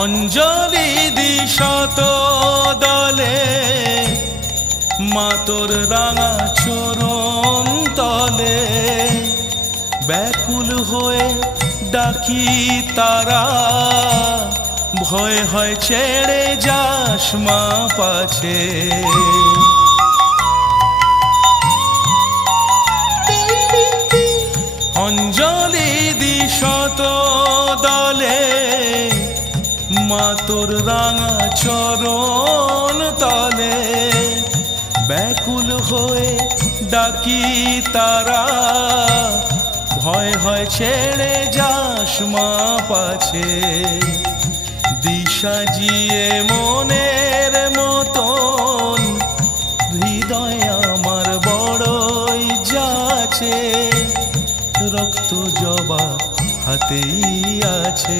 অঞ্জলি দিশত দলে মা তোর রাঙা চরণ তলে ব্যাকুল হয়ে ডাকি তারা ভয় হয় ছেড়ে যাস মা পাছে অঞ্জলি দিশত দলে মা তোর রাঙা চরণ তলে ব্যাকুল হয়ে ডাকি তারা ভয় হয় ছেড়ে যাস মা পাছে দিশা জিয়ে মনের মতন হৃদয় আমার বড়ই যাচ্ছে রক্ত জবা হাতেই আছে।